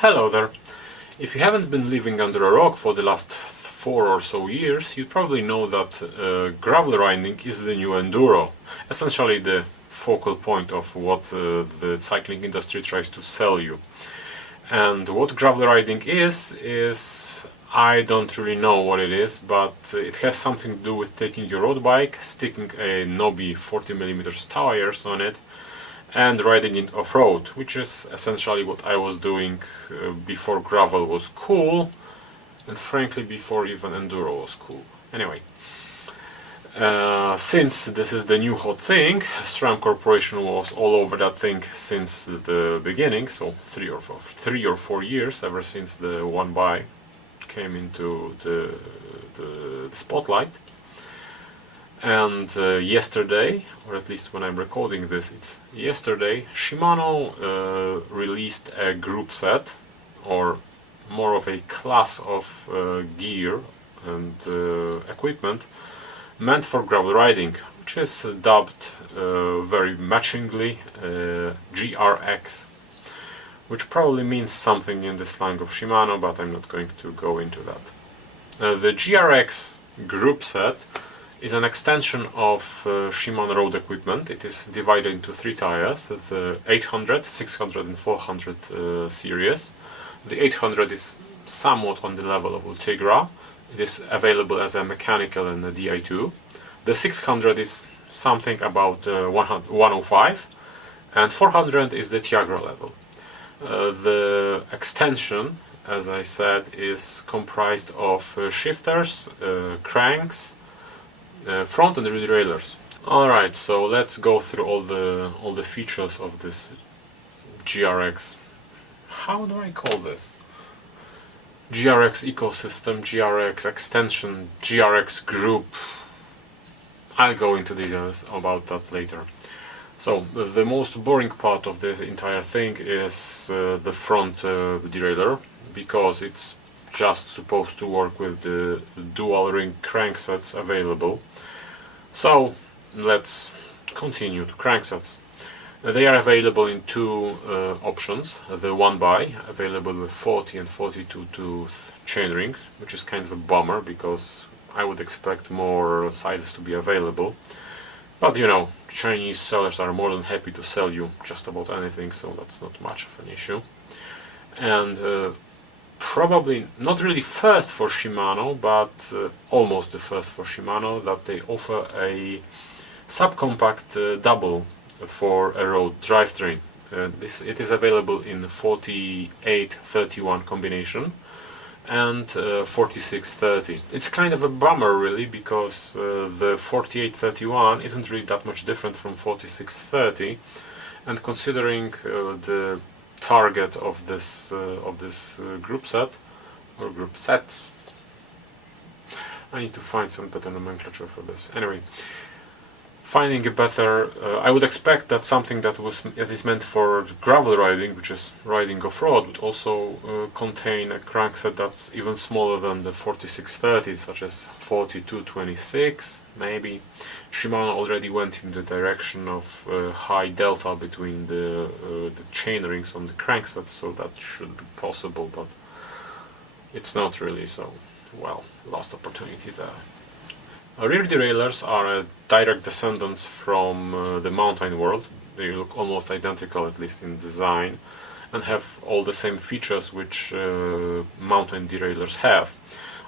Hello there. If you haven't been living under a rock for the last 4 or so years, you probably know that gravel riding is the new enduro, essentially the focal point of what the cycling industry tries to sell you. And what gravel riding is I don't really know what it is, but it has something to do with taking your road bike, sticking a knobby 40mm tires on it, and riding it off-road, which is essentially what I was doing before gravel was cool, and frankly before even enduro was cool. Anyway, since this is the new hot thing, SRAM Corporation was all over that thing since the beginning, so 3 or 4 years, ever since the one by came into the spotlight. And yesterday, or at least when I'm recording this, it's yesterday, Shimano released a group set, or more of a class of gear and equipment meant for gravel riding, which is dubbed very matchingly GRX, which probably means something in the slang of Shimano, but I'm not going to go into that. The GRX group set is an extension of Shimano road equipment. It is divided into 3 tires, the 800, 600 and 400 series. The 800 is somewhat on the level of Ultegra. It is available as a mechanical and a Di2. The 600 is something about 105, and 400 is the Tiagra level. The extension, as I said, is comprised of shifters, cranks, front and rear derailleurs. Alright, so let's go through all the features of this GRX. How do I call this? GRX ecosystem, GRX extension, GRX group. I'll go into details about that later. So the most boring part of the entire thing is the front derailleur, because it's just supposed to work with the dual ring cranksets available. So let's continue to cranksets. They are available in 2 options. The one by, available with 40 and 42 tooth chainrings, which is kind of a bummer because I would expect more sizes to be available. But you know, Chinese sellers are more than happy to sell you just about anything, so that's not much of an issue. And probably not really first for Shimano, but almost the first for Shimano, that they offer a subcompact double for a road drivetrain. It is available in 48-31 combination and 46-30. It's kind of a bummer really, because the 48-31 isn't really that much different from 46-30, and considering the target of this group set, or group sets, I need to find some better nomenclature for this. Anyway, finding a better, I would expect that something that is meant for gravel riding, which is riding off-road, would also contain a crankset that's even smaller than the 46-30, such as 42-26, maybe. Shimano already went in the direction of high delta between the chain rings on the cranksets, so that should be possible, but it's not really, so, well, lost opportunity there. Rear derailleurs are direct descendants from the mountain world. They look almost identical, at least in design, and have all the same features which mountain derailleurs have.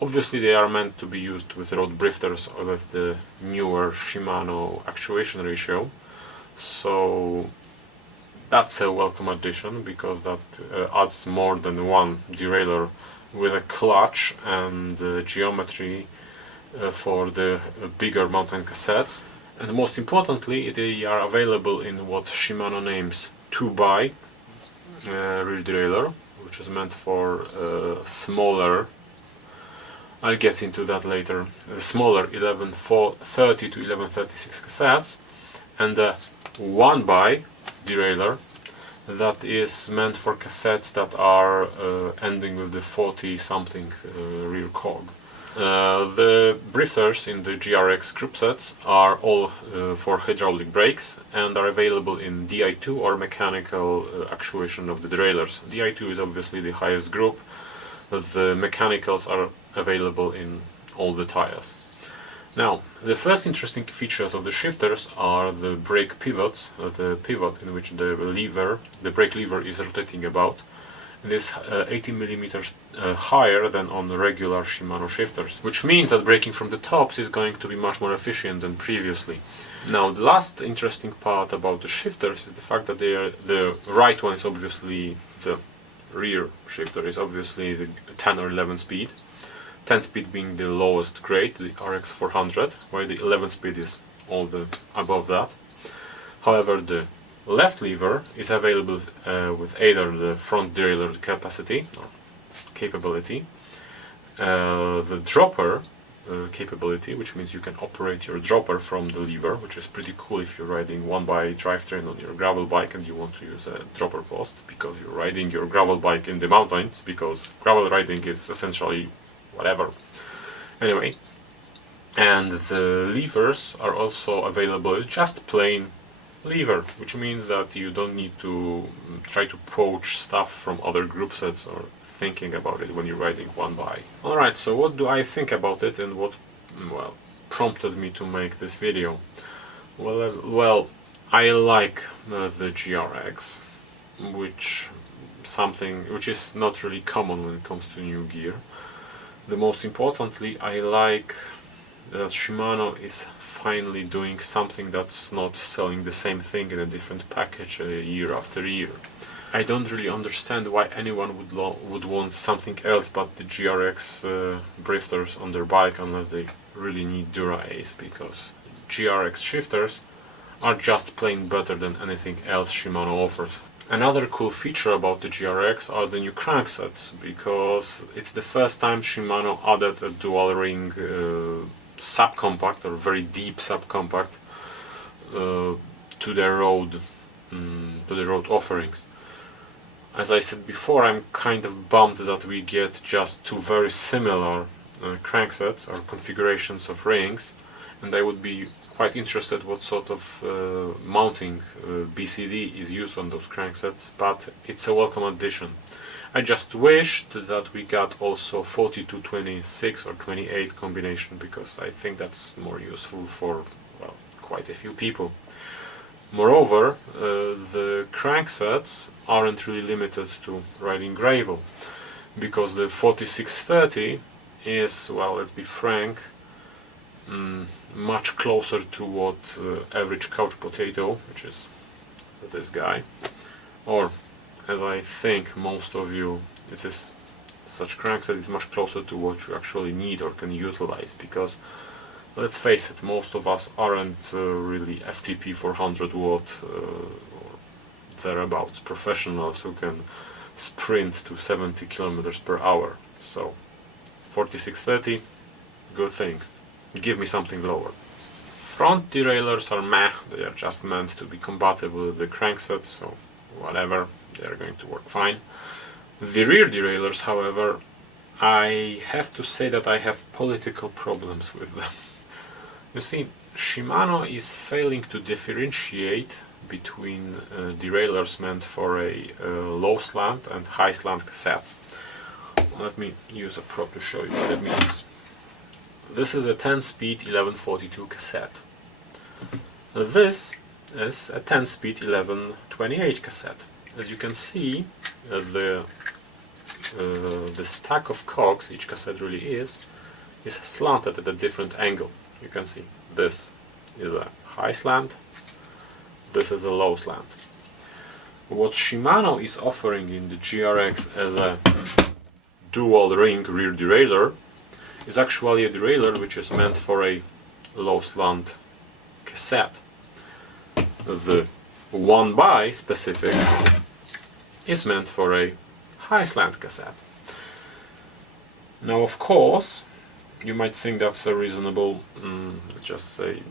Obviously they are meant to be used with road drifters or with the newer Shimano actuation ratio, so that's a welcome addition, because that adds more than one derailleur with a clutch and geometry for the bigger mountain cassettes. And most importantly, they are available in what Shimano names 2x rear derailleur, which is meant for smaller, I'll get into that later, smaller 1130 to 1136 cassettes, and the 1x derailleur that is meant for cassettes that are ending with the 40 something rear cog. The drifters in the GRX group sets are all for hydraulic brakes and are available in DI2 or mechanical actuation of the derailleurs. DI2 is obviously the highest group. The mechanicals are available in all the tires. Now, the first interesting features of the shifters are the brake pivots, the pivot in which the brake lever is rotating about. It is 80 millimeters higher than on the regular Shimano shifters, which means that braking from the tops is going to be much more efficient than previously. Now, the last interesting part about the shifters is the fact that the right one is obviously, the rear shifter is obviously the 10 or 11 speed. 10 speed being the lowest grade, the RX 400, while the 11 speed is all the above that. However, the left lever is available with either the front derailleur capacity or capability, the dropper capability, which means you can operate your dropper from the lever, which is pretty cool if you're riding one-by drivetrain on your gravel bike and you want to use a dropper post because you're riding your gravel bike in the mountains, because gravel riding is essentially whatever. Anyway, and the levers are also available just plain lever, which means that you don't need to try to poach stuff from other group sets or thinking about it when you're riding one bike. Alright, so what do I think about it and what, well, prompted me to make this video? Well, I like the GRX, which is not really common when it comes to new gear. The most importantly, I like that Shimano is finally doing something that's not selling the same thing in a different package year after year. I don't really understand why anyone would want something else but the GRX drifters on their bike unless they really need Dura Ace, because GRX shifters are just plain better than anything else Shimano offers. Another cool feature about the GRX are the new cranksets, because it's the first time Shimano added a dual ring subcompact or very deep subcompact to their road offerings. As I said before, I'm kind of bummed that we get just two very similar cranksets or configurations of rings, and I would be quite interested what sort of mounting BCD is used on those cranksets, but it's a welcome addition. I just wished that we got also 42-26 or 28 combination, because I think that's more useful for, well, quite a few people. Moreover, the cranksets aren't really limited to riding gravel, because the 4630 is, well, let's be frank, much closer to what average couch potato, which is this guy, or as I think most of you, such crankset is much closer to what you actually need or can utilize, because let's face it, most of us aren't really FTP 400 watt or thereabouts professionals who can sprint to 70 kilometers per hour. So 4630, good thing. Give me something lower. Front derailleurs are meh, they are just meant to be compatible with the crankset, so whatever, they are going to work fine. The rear derailleurs, however, I have to say that I have political problems with them. You see, Shimano is failing to differentiate between derailleurs meant for a low slant and high slant cassettes. Let me use a prop to show you what it means. This is a 10-speed 1142 cassette. This is a 10-speed 1128 cassette. As you can see, the stack of cogs each cassette really is slanted at a different angle. You can see this is a high slant, this is a low slant. What Shimano is offering in the GRX as a dual ring rear derailleur is actually a derailleur which is meant for a low slant cassette. The 1x specific is meant for a high slant cassette. Now, of course, you might think that's a reasonable, let's just say,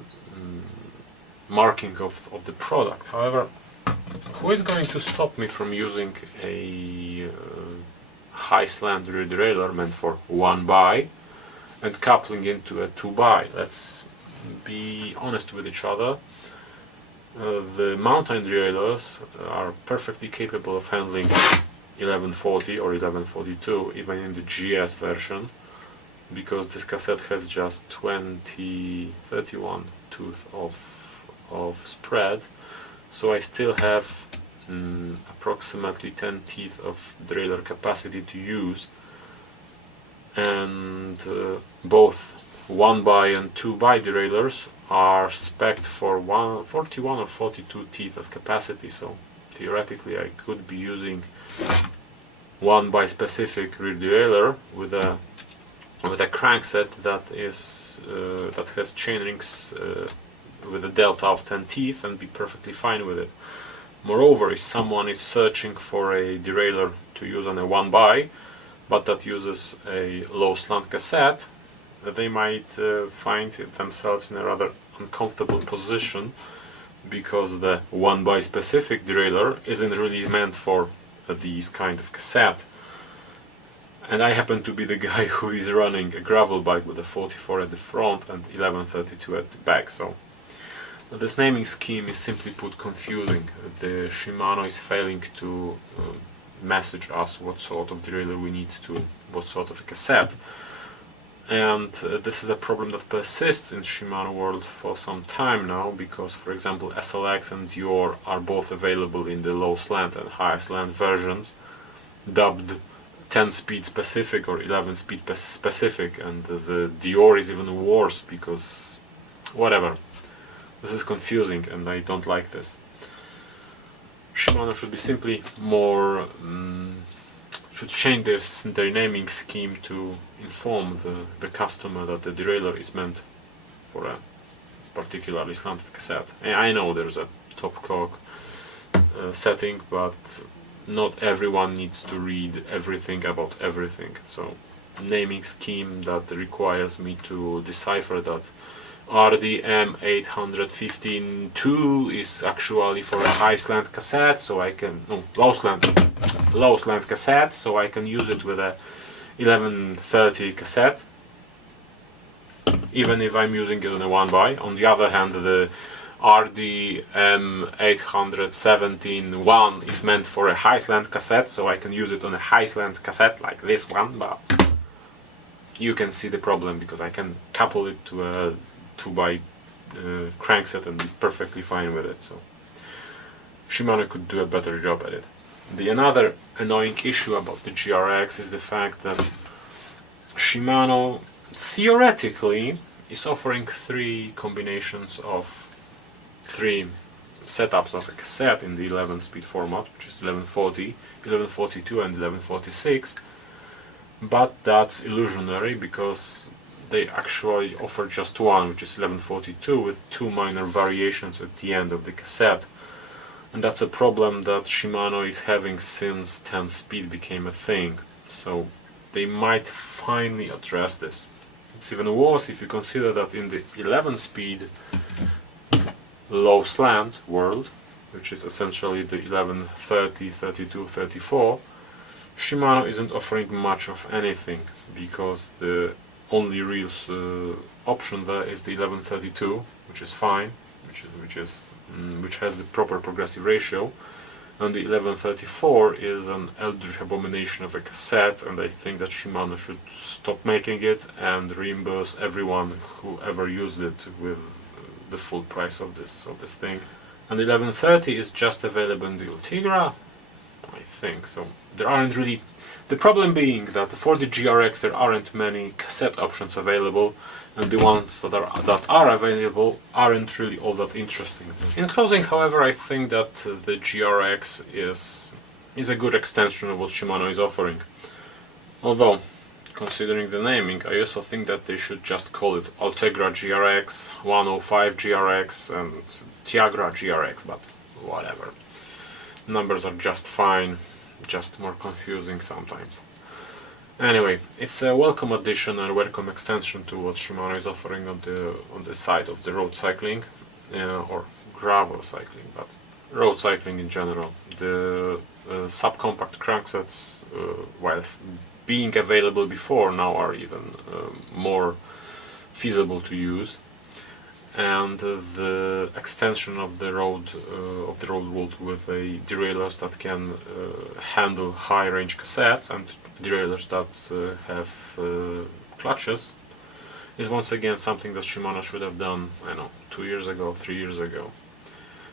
marking of the product. However, who is going to stop me from using a high slant rear derailleur meant for 1x and coupling into a 2x. Let's be honest with each other. The mountain derailleurs are perfectly capable of handling 1140 or 1142, even in the GS version, because this cassette has just 31 tooth of spread, so I still have approximately 10 teeth of derailleur capacity to use, and both 1x and 2x derailleurs are spec'd for 41 or 42 teeth of capacity, so theoretically I could be using 1x specific rear derailleur with a crankset that has chainrings with a delta of 10 teeth and be perfectly fine with it. Moreover, if someone is searching for a derailleur to use on a 1x, but that uses a low slant cassette, they might find themselves in a rather uncomfortable position, because the 1x specific derailleur isn't really meant for these kind of cassette. And I happen to be the guy who is running a gravel bike with a 44 at the front and 1132 at the back, so this naming scheme is simply put confusing. The Shimano is failing to message us what sort of derailleur we need to, what sort of a cassette. And this is a problem that persists in Shimano world for some time now, because for example SLX and Dior are both available in the low slant and high slant versions, dubbed 10 speed specific or 11 speed specific, and the Dior is even worse because whatever. This is confusing and I don't like this. Shimano should be simply more should change their naming scheme to inform the customer that the derailleur is meant for a particularly slanted cassette. I know there's a top cork setting, but not everyone needs to read everything about everything. So naming scheme that requires me to decipher that RDM 815-2 is actually for a high slant cassette, so I can low slant cassette, so I can use it with a 1130 cassette, even if I'm using it on a 1x. On the other hand, the RDM 817-1 is meant for a high slant cassette, so I can use it on a high slant cassette like this one, but you can see the problem because I can couple it to a 2x crankset and be perfectly fine with it. So Shimano could do a better job at it. The another annoying issue about the GRX is the fact that Shimano theoretically is offering three setups of a cassette in the 11 speed format, which is 1140, 1142 and 1146, but that's illusionary because they actually offer just one, which is 1142, with two minor variations at the end of the cassette. And that's a problem that Shimano is having since 10 speed became a thing, so they might finally address this. It's even worse if you consider that in the 11 speed low slant world, which is essentially the 1130, 32, 34, Shimano isn't offering much of anything, because the only real option there is the 1132, which is fine, which has the proper progressive ratio, and the 1134 is an eldritch abomination of a cassette, and I think that Shimano should stop making it and reimburse everyone who ever used it with the full price of this thing. And the 1130 is just available in the Ultegra, I think. So there aren't really. The problem being that for the GRX there aren't many cassette options available, and the ones that are available aren't really all that interesting. In closing, however, I think that the GRX is a good extension of what Shimano is offering. Although, considering the naming, I also think that they should just call it Ultegra GRX, 105 GRX and Tiagra GRX, but whatever. Numbers are just fine, just more confusing sometimes. Anyway, it's a welcome addition and welcome extension to what Shimano is offering on the side of the road cycling, or gravel cycling, but road cycling in general. The subcompact cranksets, while being available before now are even more feasible to use, and the extension of the road world with a derailleurs that can handle high range cassettes and derailleurs that have clutches is once again something that Shimano should have done, I don't know, 2 years ago, 3 years ago.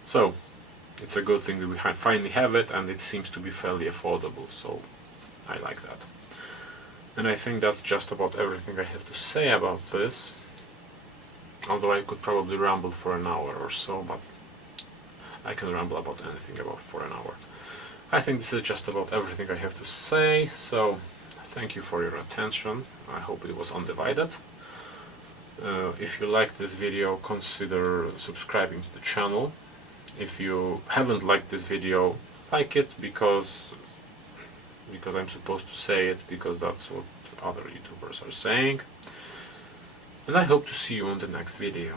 So it's a good thing that we finally have it, and it seems to be fairly affordable, so I like that. And I think that's just about everything I have to say about this, although I could probably ramble for an hour or so, but I can ramble about anything for an hour. I think this is just about everything I have to say, so thank you for your attention. I hope it was undivided. If you liked this video, consider subscribing to the channel. If you haven't liked this video, like it because I'm supposed to say it, because that's what other YouTubers are saying. And I hope to see you on the next video.